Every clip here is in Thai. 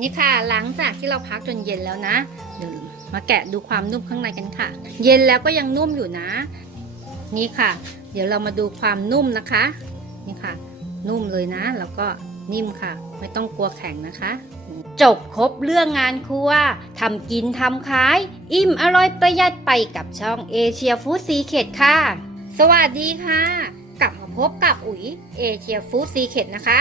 นี่ค่ะหลังจากที่เราพักจนเย็นแล้วนะเดี๋ยวมาแกะดูความนุ่มข้างในกันค่ะ เย็นแล้วก็ยังนุ่มอยู่นะ นี่ค่ะ เดี๋ยวเรามาดูความนุ่มนะคะ นี่ค่ะ นุ่มเลยนะ แล้วก็นิ่มค่ะ ไม่ต้องกลัวแข็งนะคะ จบครบเรื่องงานครัวทำกินทำขาย อิ่มอร่อยประหยัดไปกับช่องเอเชียฟู้ดซีเคดค่ะ สวัสดีค่ะ กลับมาพบกับอุ๋ยเอเชียฟู้ดซีเค็ดนะคะ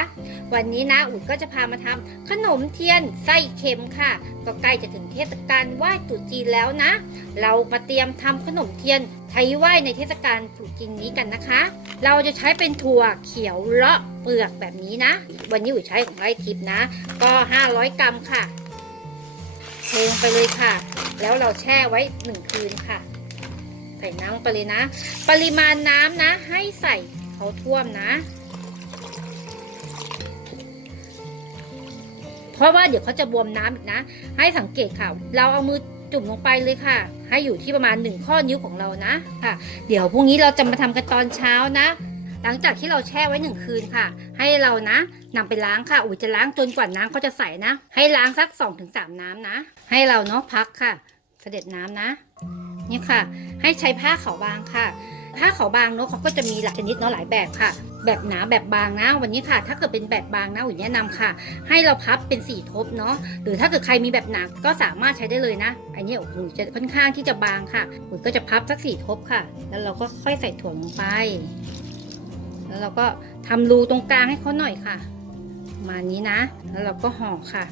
วันนี้นะอุ๋ยก็จะพามาทำขนมเทียนไส้เค็มค่ะ ก็ใกล้จะถึงเทศกาลไหว้ตรุษจีนแล้วนะ เรามาเตรียมทำขนมเทียนใช้ไหว้ในเทศกาลตรุษจีนนี้กันนะคะ เราจะใช้เป็นถั่วเขียวเลาะเปลือกแบบนี้นะ วันนี้อุ๋ยใช้ของไร่ทิพย์นะ ก็ 500 กรัมค่ะเทลงไปเลยค่ะ แล้วเราแช่ไว้หนึ่งคืนค่ะ ใส่น้ำลงไปเลยนะ ปริมาณน้ำนะ ให้ใส่เขาท่วมนะ เพราะว่าเดี๋ยวเขาจะบวมน้ำอีกนะ ให้สังเกตค่ะ เราเอามือจุ่มลงไปเลยค่ะ ให้อยู่ที่ประมาณหนึ่งข้อนิ้วของเรานะค่ะ เดี๋ยวพรุ่งนี้เราจะมาทำกันตอนเช้านะ หลังจากที่เราแช่ไว้หนึ่งคืนค่ะ ให้เรานะนำไปล้างค่ะอุ๋ยจะล้างจนกว่าน้ำเขาจะใสนะ ให้ล้างสัก2อถึงสน้ำนะ ให้เราเนาะพักค่ะ เสด็จน้ำนะ นี่ค่ะ ให้ใช้ผ้าขาวบางค่ะ ผ้าขาวบางเนาะเขาก็จะมีหลายชนิดเนาะหลายแบบค่ะ แบบหนาแบบบางนะวันนี้ค่ะ ถ้าเกิดเป็นแบบบางนะอุ๋ยแนะนำค่ะ ให้เราพับเป็นสี่ทบเนาะหรือถ้าเกิดใครมีแบบหนาก็สามารถใช้ได้เลยนะอันนี้โอ้โหจะค่อนข้างที่จะบางค่ะอุ๋ยก็จะพับสักสี่ทบค่ะ แล้วเราก็ค่อยใส่ถั่วลงไป แล้วเราก็ทำรูตรงกลางให้เขาหน่อยค่ะมานี้นะ แล้วเราก็ห่อค่ะ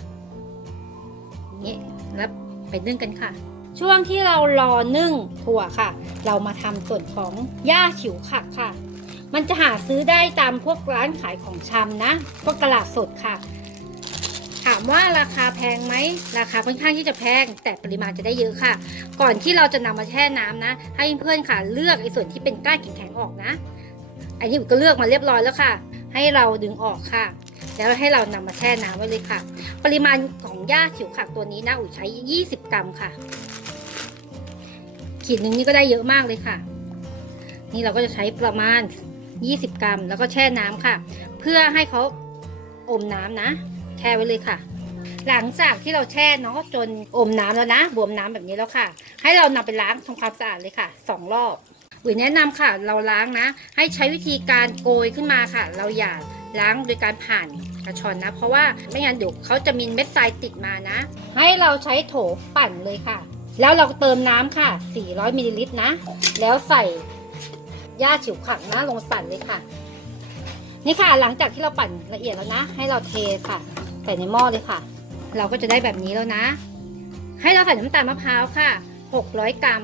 นี้แล้วไปนึ่งกันค่ะ ช่วงที่เรารอนึ่งถั่วค่ะ เรามาทำส่วนของย่าฉิวขักค่ะ มันจะหาซื้อได้ตามพวกร้านขายของชำนะ พวกตลาดสดค่ะ ถามว่าราคาแพงไหม ราคาค่อนข้างที่จะแพง แต่ปริมาณจะได้เยอะค่ะ ก่อนที่เราจะนำมาแช่น้ำนะ ให้เพื่อนค่ะเลือกไอ้ส่วนที่เป็นก้านแข็งๆออกนะ อันนี้อุ๋ยก็เลือกมาเรียบร้อยแล้วค่ะ ให้เราดึงออกค่ะแล้วให้เรานำมาแช่น้ำไว้เลยค่ะ ปริมาณของหญ้าฉิวขักตัวนี้นะอุ๋ยใช้ 20 กรัมค่ะ ขีดหนึ่งนี่ก็ได้เยอะมากเลยค่ะ นี่เราก็จะใช้ประมาณ 20 กรัม แล้วก็แช่น้ำค่ะ เพื่อให้เขาอมน้ำนะ แช่ไว้เลยค่ะ หลังจากที่เราแช่เนาะจนอมน้ำแล้วนะ บวมน้ำแบบนี้แล้วค่ะ ให้เรานำไปล้างทำความสะอาดเลยค่ะสองรอบอุ๋ยแนะนำค่ะ เราล้างนะ ให้ใช้วิธีการโกยขึ้นมาค่ะ เราอย่าล้างโดยการผ่านกระชอนนะ เพราะว่าไม่งั้นเดี๋ยวเขาจะมีเม็ดทรายติดมานะ ให้เราใช้โถปั่นเลยค่ะ แล้วเราเติมน้ำค่ะ 400มิลลิลิตรนะ แล้วใส่หญ้าฉิวขักนะลงปั่นเลยค่ะ นี่ค่ะหลังจากที่เราปั่นละเอียดแล้วนะ ให้เราเทค่ะ ใส่ในหม้อเลยค่ะ เราก็จะได้แบบนี้แล้วนะ ให้เราใส่น้ำตาลมะพร้าวค่ะ 600 กรัม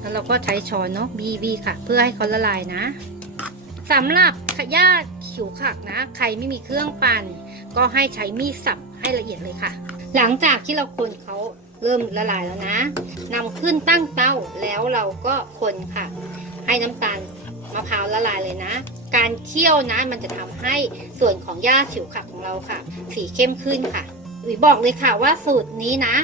แล้วเราก็ใช้ช้อนเนาะบีบีค่ะ เพื่อให้เขาละลายนะสำหรับขยาขิวขักนะ ใครไม่มีเครื่องปั่น ก็ให้ใช้มีดสับให้ละเอียดเลยค่ะ หลังจากที่เราคนเขาเริ่มละลายแล้วนะนำขึ้นตั้งเต้าแล้วเราก็คนค่ะ ให้น้ำตาลมะพร้าวละลายเลยนะ การเคี่ยวนะมันจะทำให้ส่วนของหญ้าฉิวขักของเราค่ะ สีเข้มขึ้นค่ะอุ๋ยบอกเลยค่ะว่าสูตรนี้นะ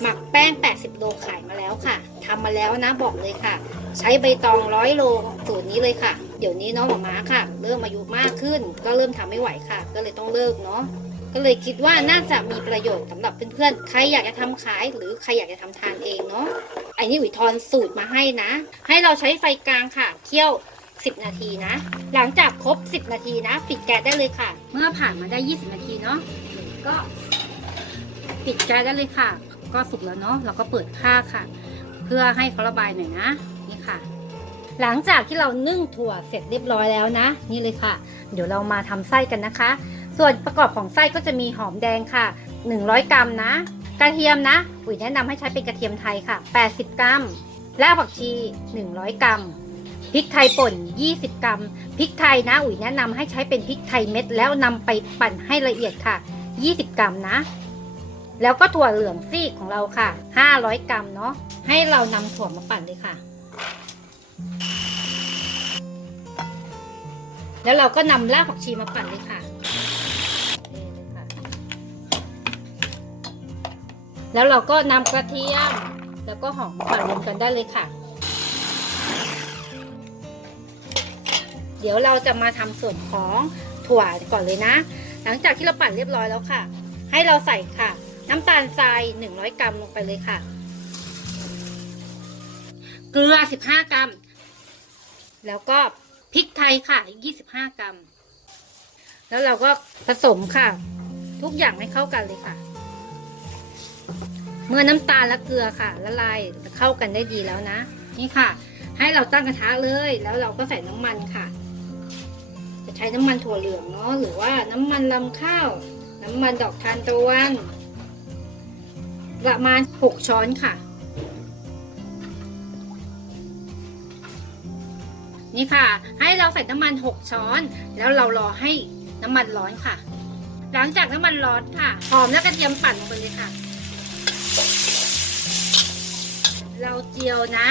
หมักแป้ง 80 โลขายมาแล้วค่ะทำมาแล้วนะบอกเลยค่ะ ใช้ใบตองร้อยโลสูตรนี้เลยค่ะ เดี๋ยวนี้น้องหมาม้าค่ะ เริ่มอายุมากขึ้น ก็เริ่มทำไม่ไหวค่ะ ก็เลยต้องเลิกเนาะก็เลยคิดว่าน่าจะมีประโยชน์สำหรับเพื่อนๆ ใครอยากจะทำขายหรือใครอยากจะทำทานเองเนาะไอันนี้อุ๋ยทอนสูตรมาให้นะ ให้เราใช้ไฟกลางค่ะ เคี่ยว 10 นาทีนะ หลังจากครบ 10 นาทีนะ ปิดแก๊สได้เลยค่ะ เมื่อผ่านมาได้ 20 นาทีเนาะ ก็ปิดแก๊สได้เลยค่ะ ก็สุกแล้วเนาะ เราก็เปิดผ้าค่ะ เพื่อให้เขาระบายหน่อยนะ นี่ค่ะ หลังจากที่เรานึ่งถั่วเสร็จเรียบร้อยแล้วนะ นี่เลยค่ะ เดี๋ยวเรามาทำไส้กันนะคะ ส่วนประกอบของไส้ก็จะมีหอมแดงค่ะ 100 กรัมนะ กระเทียมนะอุ๋ยแนะนำให้ใช้เป็นกระเทียมไทยค่ะ 80 กรัมรากผักชี 100 กรัมพริกไทยป่น 20 กรัมพริกไทยนะ อุ๋ยแนะนำให้ใช้เป็นพริกไทยเม็ด แล้วนำไปปั่นให้ละเอียดค่ะ 20 กรัมนะ แล้วก็ถั่วเหลืองซีกของเราค่ะ 500 กรัมเนาะให้เรานำถั่วมาปั่นเลยค่ะ แล้วเราก็นำรากผักชีมาปั่นเลยค่ะนี่เลยค่ะ แล้วเราก็นำกระเทียม แล้วก็หอมปั่นรวมกันได้เลยค่ะ เดี๋ยวเราจะมาทำส่วนของถั่วก่อนเลยนะ หลังจากที่เราปั่นเรียบร้อยแล้วค่ะ ให้เราใส่ค่ะ น้ำตาลทราย 100 กรัมลงไปเลยค่ะ เกลือ 15 กรัม แล้วก็ พริกไทยค่ะ 25 กรัม แล้วเราก็ผสมค่ะ ทุกอย่างให้เข้ากันเลยค่ะ เมื่อน้ำตาลและเกลือค่ะ ละลายเข้ากันได้ดีแล้วนะ นี่ค่ะ ให้เราตั้งกระทะเลย แล้วเราก็ใส่น้ำมันค่ะ จะใช้น้ำมันถั่วเหลืองเนาะ หรือว่าน้ำมันลำข้าว น้ำมันดอกทานตะวัน ประมาณ 6 ช้อนค่ะ นี่ค่ะ ให้เราใส่น้ำมัน 6 ช้อน แล้วเรารอให้น้ำมันร้อนค่ะ หลังจากน้ำมันร้อนค่ะ หอมและกระเทียมปั่นลงไปเลยค่ะ เราเจียวนะ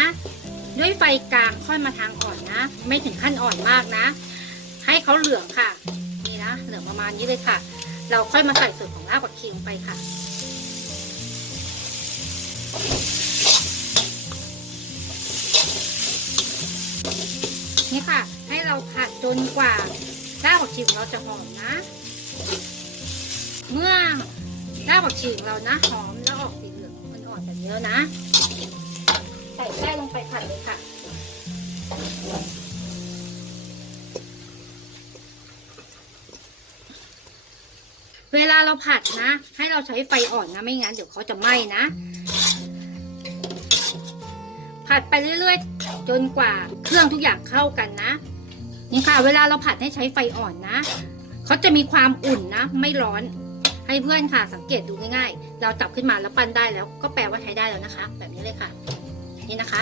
ด้วยไฟกลางค่อยมาทางอ่อนนะ ไม่ถึงขั้นอ่อนมากนะ ให้เขาเหลืองค่ะ นี่นะ เหลืองประมาณนี้เลยค่ะ เราค่อยมาใส่ส่วนของรากผักชีลงไปค่ะ ค่ะ ให้เราผัดจนกว่าราผักชีของเราจะหอมนะ เมื่อราผักชีของเรานะหอมแล้วออกสีเหลืองอ่อนๆแบบนี้แล้วนะ ใส่แป้ลงไปผัดเลยค่ะเวลาเราผัดนะ ให้เราใช้ไฟอ่อนนะ ไม่งั้นเดี๋ยวเขาจะไหม้นะ ผัดไปเรื่อยๆ จนกว่าเครื่องทุกอย่างเข้ากันนะนี่ค่ะ เวลาเราผัดให้ใช้ไฟอ่อนนะเขาจะมีความอุ่นนะ ไม่ร้อน ให้เพื่อนค่ะสังเกตดูง่ายๆ เราจับขึ้นมาแล้วปั้นได้แล้ว ก็แปลว่าใช้ได้แล้วนะคะ แบบนี้เลยค่ะ นี่นะคะ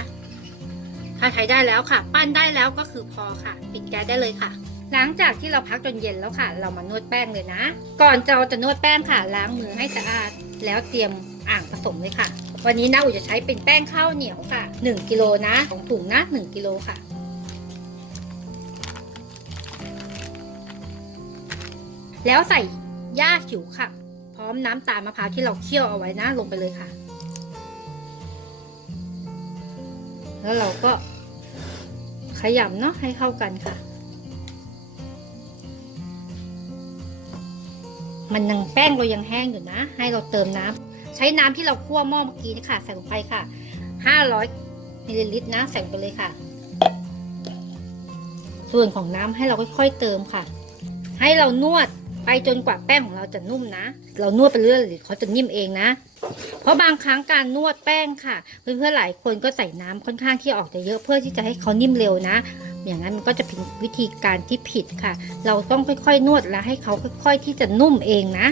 ถ้าใช้ได้แล้วค่ะ ปั้นได้แล้วก็คือพอค่ะ ปิดแก๊สได้เลยค่ะหลังจากที่เราพักจนเย็นแล้วค่ะ เรามานวดแป้งเลยนะ ก่อนเราจะนวดแป้งค่ะ ล้างมือให้สะอาด แล้วเตรียมอ่างผสมเลยค่ะ วันนี้นะอุจะใช้เป็นแป้งข้าวเหนียวค่ะ 1กิโลนะของถุงนะ 1กิโลค่ะ แล้วใส่หญ้าขิวค่ะ พร้อมน้ำตาลมะพร้าวที่เราเคี่ยวเอาไว้นะลงไปเลยค่ะ แล้วเราก็ขยำเนาะให้เข้ากันค่ะ มันยังแป้งเรายังแห้งอยู่นะ ให้เราเติมน้ำ ใช้น้ำที่เราคั่วหม้อเมื่อกี้นี่ค่ะใส่ลงไปค่ะ 500มิลลิลิตรนะใส่ไปเลยค่ะ ส่วนของน้ำให้เราค่อยๆเติมค่ะ ให้เรานวดไปจนกว่าแป้งของเราจะนุ่มนะ เรานวดไปเรื่อยๆเขาจะนิ่มเองนะ เพราะบางครั้งการนวดแป้งค่ะ เพื่อนๆหลายคนก็ใส่น้ำค่อนข้างที่ออกจะเยอะเพื่อที่จะให้เขานิ่มเร็วนะ อย่างนั้นมันก็จะเป็นวิธีการที่ผิดค่ะ เราต้องค่อยๆ นวดแล้วให้เขาค่อย ๆ ที่จะนุ่มเองนะ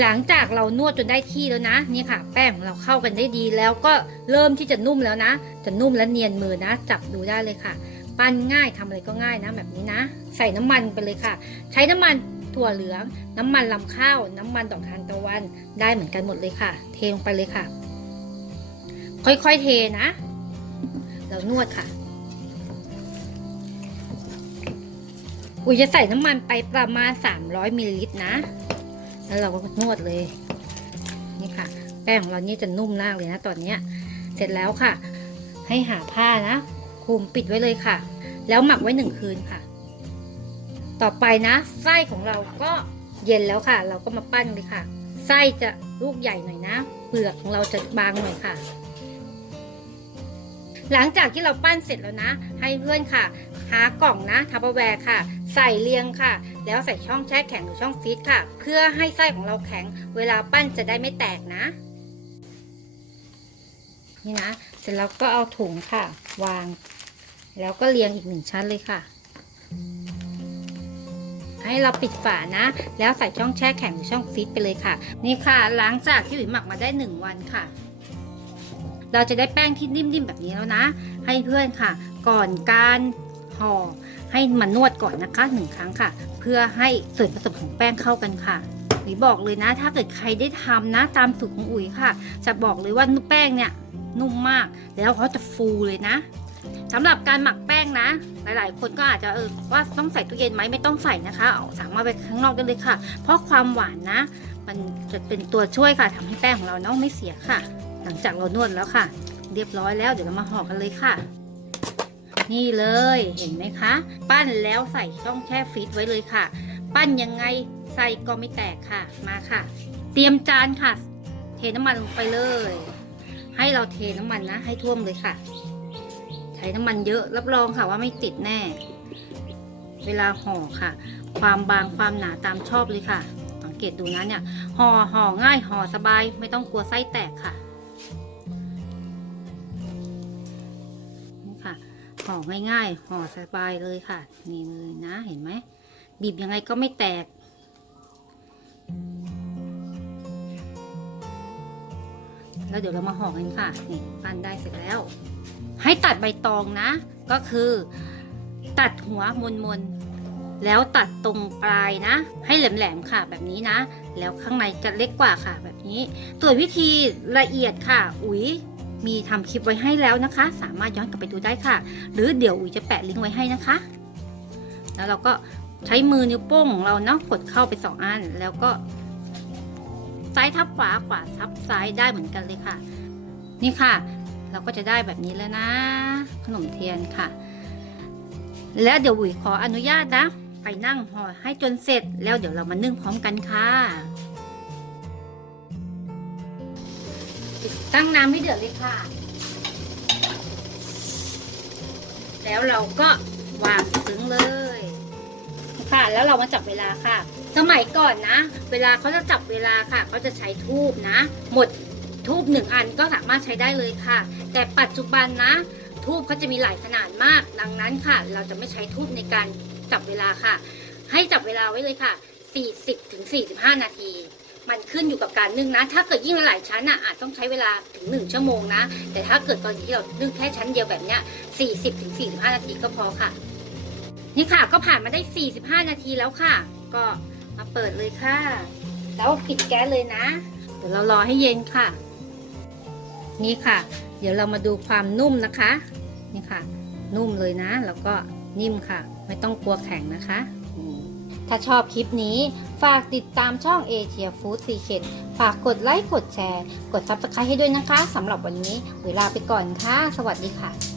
หลังจากเรานวดจนได้ที่แล้วนะนี่ค่ะ แป้งเราเข้ากันได้ดีแล้วก็เริ่มที่จะนุ่มแล้วนะ จะนุ่มและเนียนมือนะ จับดูได้เลยค่ะ ปั้นง่ายทำอะไรก็ง่ายนะแบบนี้นะ ใส่น้ำมันไปเลยค่ะ ใช้น้ำมันถั่วเหลือง น้ำมันลำข้าว น้ำมันดอกทานตะวัน ได้เหมือนกันหมดเลยค่ะ เทลงไปเลยค่ะ ค่อยๆเทนะ เรานวดค่ะอุยจะใส่น้ำมันไปประมาณ 300มิลลิลิตรนะ แล้วเราก็นวดเลย นี่ค่ะ แป้งของเรานี่จะนุ่มมากเลยนะตอนเนี้ย เสร็จแล้วค่ะ ให้หาผ้านะคลุมปิดไว้เลยค่ะ แล้วหมักไว้หนึ่งคืนค่ะ ต่อไปนะ ไส้ของเราก็เย็นแล้วค่ะ เราก็มาปั้นเลยค่ะ ไส้จะลูกใหญ่หน่อยนะ เปลือกของเราจะบางหน่อยค่ะ หลังจากที่เราปั้นเสร็จแล้วนะ ให้เพื่อนค่ะ หากล่องนะทัพเปอร์แวร์ค่ะ ใส่เรียงค่ะ แล้วใส่ช่องแช่แข็งหรือช่องฟรีซค่ะ เพื่อให้ไส้ของเราแข็ง เวลาปั้นจะได้ไม่แตกนะ นี่นะ เสร็จแล้วก็เอาถุงค่ะ วาง แล้วก็เรียงอีกหนึ่งชั้นเลยค่ะให้เราปิดฝานะ แล้วใส่ช่องแช่แข็งหรือช่องฟรีซไปเลยค่ะ นี่ค่ะหลังจากที่หวิหมักมาได้หนึ่งวันค่ะ เราจะได้แป้งที่นิ่มๆแบบนี้แล้วนะ ให้เพื่อนค่ะ ก่อนการ ห่อให้มันนวดก่อนนะคะหนึ่งครั้งค่ะ เพื่อให้ส่วนผสมของแป้งเข้ากันค่ะอุ๋ยบอกเลยนะ ถ้าเกิดใครได้ทำนะ ตามสูตรของอุ๋ยค่ะ จะบอกเลยว่าแป้งเนี่ยนุ่มมาก แล้วเขาจะฟูเลยนะสำหรับการหมักแป้งนะ หลายๆ คนก็อาจจะเออว่าต้องใส่ตู้เย็นไหมไม่ต้องใส่นะคะเอาสามารถไปข้างนอกได้เลยค่ะ เพราะความหวานนะ มันจะเป็นตัวช่วยค่ะทำให้แป้งของเราเนาะไม่เสียค่ะ หลังจากเรานวดแล้วค่ะ เรียบร้อยแล้วเดี๋ยวเรามาห่อกันเลยค่ะ นี่เลยเห็นไหมคะ ปั้นแล้วใส่ช่องแช่ฟรีซไว้เลยค่ะ ปั้นยังไงใส่ก็ไม่แตกค่ะมาค่ะ เตรียมจานค่ะ เทน้ำมันลงไปเลย ให้เราเทน้ำมันนะ ให้ท่วมเลยค่ะ ใช้น้ำมันเยอะรับรองค่ะว่าไม่ติดแน่ เวลาห่อค่ะ ความบางความหนาตามชอบเลยค่ะ สังเกตดูนะเนี่ยห่อห่อง่ายห่อสบายไม่ต้องกลัวไส้แตกค่ะ ห่อง่ายๆห่อสบายเลยค่ะ นี่เลยนะเห็นไหมบีบยังไงก็ไม่แตก แล้วเดี๋ยวเรามาห่อกันค่ะนี่ปั้นได้เสร็จแล้ว ให้ตัดใบตองนะ ก็คือ ตัดหัวมนมนๆแล้วตัดตรงปลายนะ ให้แหลมๆค่ะ แบบนี้นะ แล้วข้างในจะเล็กกว่าค่ะ แบบนี้ส่วนวิธีละเอียดค่ะ อุ๋ย มีทำคลิปไว้ให้แล้วนะคะ สามารถย้อนกลับไปดูได้ค่ะ หรือเดี๋ยวอุ๋ยจะแปะลิงก์ไว้ให้นะคะ แล้วเราก็ใช้มือนิ้วโป้งของเราเนาะกดเข้าไปสองอัน แล้วก็ซ้ายทับขวาขวาทับซ้ายได้เหมือนกันเลยค่ะ นี่ค่ะ เราก็จะได้แบบนี้แล้วนะ ขนมเทียนค่ะ แล้วเดี๋ยวอุ๋ยขออนุญาตนะ ไปนั่งห่อให้จนเสร็จ แล้วเดี๋ยวเรามานึ่งพร้อมกันค่ะ ตั้งน้ำให้เดือดเลยค่ะ แล้วเราก็วางซึ้งเลย ค่ะ แล้วเรามาจับเวลาค่ะ สมัยก่อนนะ เวลาเขาจะจับเวลาค่ะเขาจะใช้ทูบนะ หมดทูบหนึ่งอันก็สามารถใช้ได้เลยค่ะ แต่ปัจจุบันนะทูบเขาจะมีหลายขนาดมาก ดังนั้นค่ะ เราจะไม่ใช้ทูบในการจับเวลาค่ะ ให้จับเวลาไว้เลยค่ะ 40ถึง45 นาที มันขึ้นอยู่กับการนึ่งนะ ถ้าเกิดยิ่งหลายชั้นอะอาจต้องใช้เวลาถึง 1 ชั่วโมงนะ แต่ถ้าเกิดกรณีที่เรานึ่งแค่ชั้นเดียวแบบเนี้ย40ถึง45 นาทีก็พอค่ะ นี่ค่ะก็ผ่านมาได้ 45 นาทีแล้วค่ะ ก็มาเปิดเลยค่ะ แล้วปิดแก๊สเลยนะ เดี๋ยวเรารอให้เย็นค่ะ นี่ค่ะ เดี๋ยวเรามาดูความนุ่มนะคะ นี่ค่ะ นุ่มเลยนะ แล้วก็นิ่มค่ะ ไม่ต้องกลัวแข็งนะคะ ถ้าชอบคลิปนี้ฝากติดตามช่องเอเชียฟู้ดซีเคฝากกดไลค์ กดแชร์ กดซับสไครต์ให้ด้วยนะคะสำหรับวันนี้เวลาไปก่อนค่ะ สวัสดีค่ะ